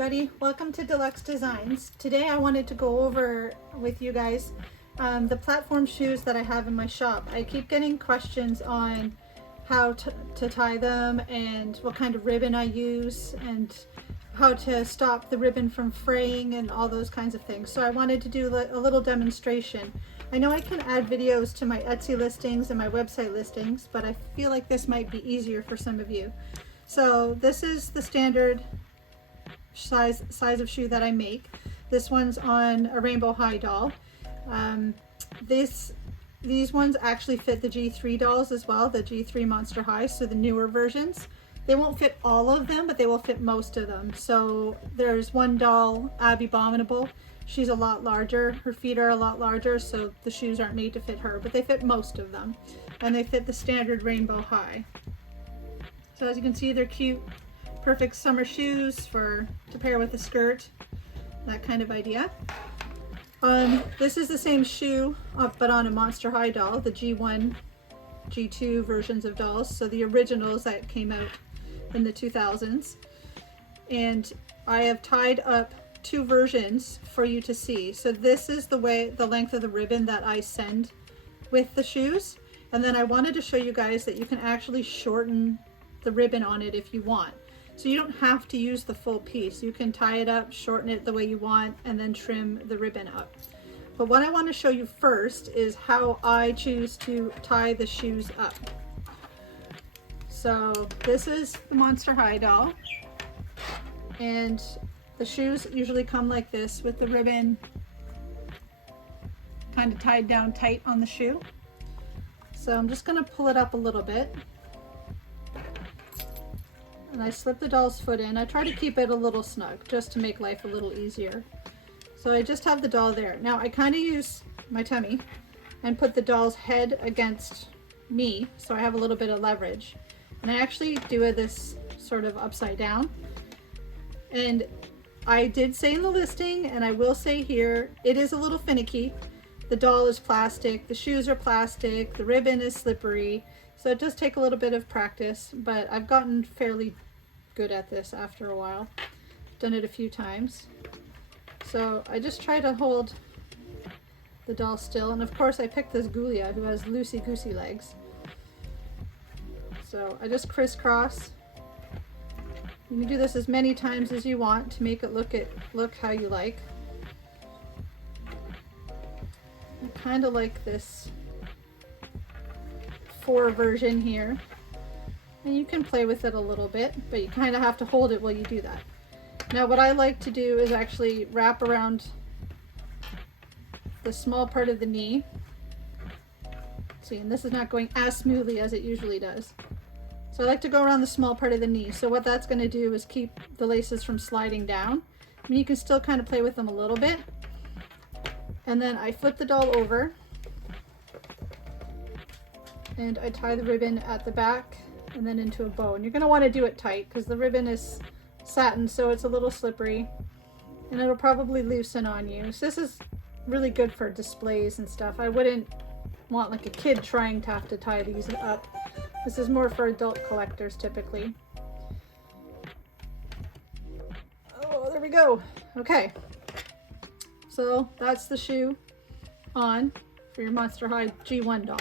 everybody, welcome to Dolluxe Designs. Today I wanted to go over with you guys the platform shoes that I have in my shop. I keep getting questions on how to tie them and what kind of ribbon I use and how to stop the ribbon from fraying and all those kinds of things. So I wanted to do a little demonstration. I know I can add videos to my Etsy listings and my website listings, but I feel like this might be easier for some of you. So this is the standard size of shoe that I make. This one's on a rainbow high doll. These ones actually fit the G3 dolls as well, the G3 Monster High, so the newer versions. They won't fit all of them, but they will fit most of them. So there's one doll, Abby Abominable. She's a lot larger. Her feet are a lot larger, so the shoes aren't made to fit her, but they fit most of them. And they fit the standard rainbow high. So as you can see, they're cute, perfect summer shoes to pair with a skirt, that kind of idea. This is the same shoe, but on a Monster High doll, the G1, G2 versions of dolls, so the originals that came out in the 2000s. And I have tied up two versions for you to see. So this is the length of the ribbon that I send with the shoes. And then I wanted to show you guys that you can actually shorten the ribbon on it if you want. So you don't have to use the full piece. You can tie it up, shorten it the way you want, and then trim the ribbon up. But what I want to show you first is how I choose to tie the shoes up. So this is the Monster High doll, and the shoes usually come like this with the ribbon kind of tied down tight on the shoe. So I'm just going to pull it up a little bit. And I slip the doll's foot in. I try to keep it a little snug just to make life a little easier. So I just have the doll there. Now I kind of use my tummy and put the doll's head against me so I have a little bit of leverage. And I actually do this sort of upside down. And I did say in the listing, and I will say here, it is a little finicky. The doll is plastic, the shoes are plastic, the ribbon is slippery. So it does take a little bit of practice, but I've gotten fairly good at this after a while. Done it a few times. So I just try to hold the doll still, and of course I picked this Ghoulia who has loosey-goosey legs. So I just crisscross. You can do this as many times as you want to make it look how you like. I kind of like this 4 version here, and you can play with it a little bit, but you kind of have to hold it while you do that. Now what I like to do is actually wrap around the small part of the knee. See, and this is not going as smoothly as it usually does. So I like to go around the small part of the knee. So what that's going to do is keep the laces from sliding down. I mean, you can still kind of play with them a little bit. And then I flip the doll over and I tie the ribbon at the back and then into a bow. And you're going to want to do it tight because the ribbon is satin, so it's a little slippery and it'll probably loosen on you. So this is really good for displays and stuff. I wouldn't want like a kid trying to have to tie these up. This is more for adult collectors typically. Oh, there we go. Okay. So that's the shoe on for your Monster High G1 doll.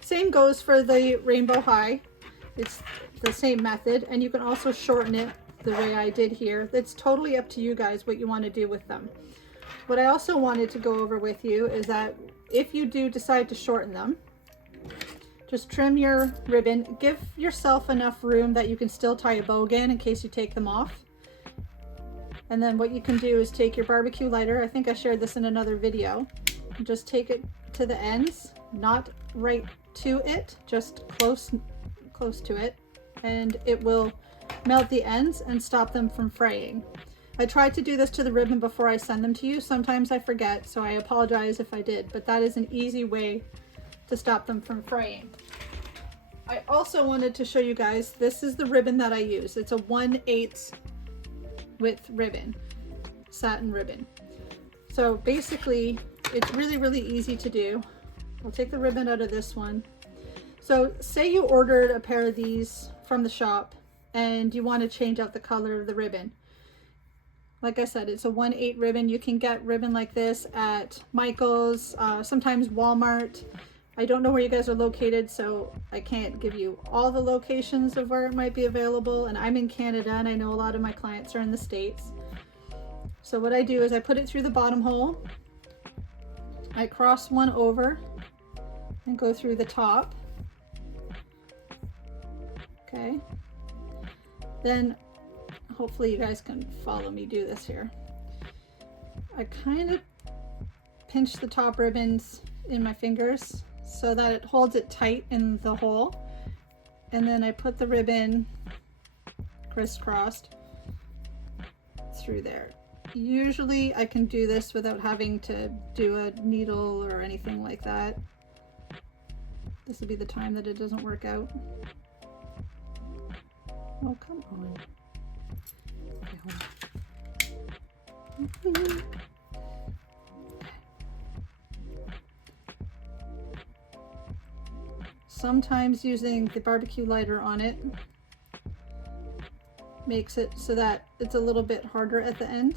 Same goes for the Rainbow High. It's the same method, and you can also shorten it the way I did here. It's totally up to you guys what you want to do with them. What I also wanted to go over with you is that if you do decide to shorten them, just trim your ribbon. Give yourself enough room that you can still tie a bow again in case you take them off. And then what you can do is take your barbecue lighter. I think I shared this in another video. Just take it to the ends, not right to it, just close to it, and it will melt the ends and stop them from fraying. I tried to do this to the ribbon before I send them to you. Sometimes I forget, so I apologize if I did, but that is an easy way to stop them from fraying. I also wanted to show you guys, this is the ribbon that I use. It's a 1/8 width ribbon, satin ribbon. So basically, it's really, really easy to do. I'll take the ribbon out of this one. So say you ordered a pair of these from the shop and you want to change out the color of the ribbon. like I said, it's a 1/8 ribbon. You can get ribbon like this at Michael's, sometimes Walmart. I don't know where you guys are located, so I can't give you all the locations of where it might be available. And I'm in Canada, and I know a lot of my clients are in the States. So what I do is I put it through the bottom hole. I cross one over and go through the top. Okay. Then hopefully you guys can follow me do this here. I kind of pinch the top ribbons in my fingers so that it holds it tight in the hole. And then I put the ribbon crisscrossed through there. Usually I can do this without having to do a needle or anything like that. This will be the time that it doesn't work out. Oh, come on. Okay, hold on. Sometimes using the barbecue lighter on it makes it so that it's a little bit harder at the end.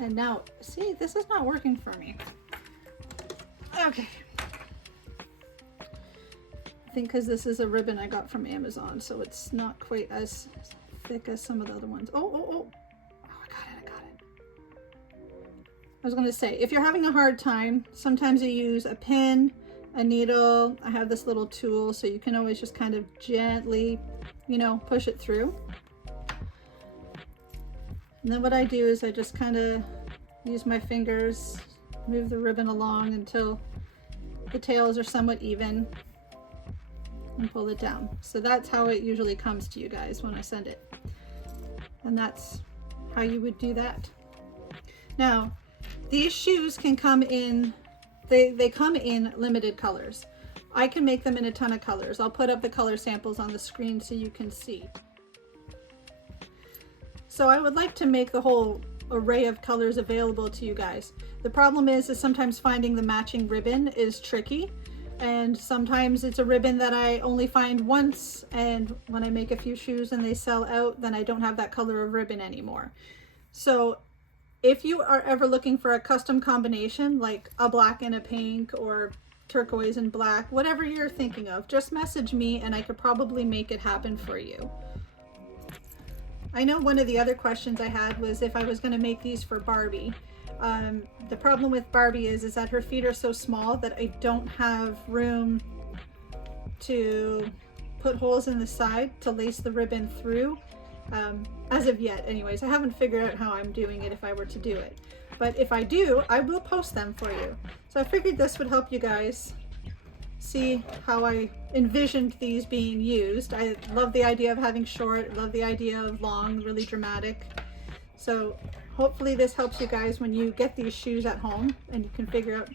And now, see, this is not working for me. Okay. I think because this is a ribbon I got from Amazon, so it's not quite as thick as some of the other ones. Oh, I got it. I was going to say, if you're having a hard time, sometimes you use a pin, a needle. I have this little tool, so you can always just kind of gently, you know, push it through. And then what I do is I just kind of use my fingers, move the ribbon along until the tails are somewhat even, and pull it down. So that's how it usually comes to you guys when I send it. And that's how you would do that. Now, these shoes can come in, they come in limited colors. I can make them in a ton of colors. I'll put up the color samples on the screen so you can see. So I would like to make the whole array of colors available to you guys. The problem is sometimes finding the matching ribbon is tricky. And sometimes it's a ribbon that I only find once, and when I make a few shoes and they sell out, then I don't have that color of ribbon anymore. So if you are ever looking for a custom combination, like a black and a pink or turquoise and black, whatever you're thinking of, just message me and I could probably make it happen for you. I know one of the other questions I had was if I was going to make these for Barbie. The problem with Barbie is that her feet are so small that I don't have room to put holes in the side to lace the ribbon through. As of yet, anyways. I haven't figured out how I'm doing it if I were to do it. But if I do, I will post them for you. So I figured this would help you guys see how I envisioned these being used. I love the idea of having short, love the idea of long, really dramatic. So hopefully this helps you guys when you get these shoes at home and you can figure out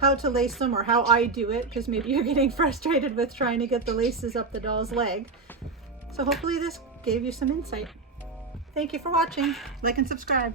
how to lace them or how I do it, because maybe you're getting frustrated with trying to get the laces up the doll's leg. So hopefully this gave you some insight. Thank you for watching. Like and subscribe.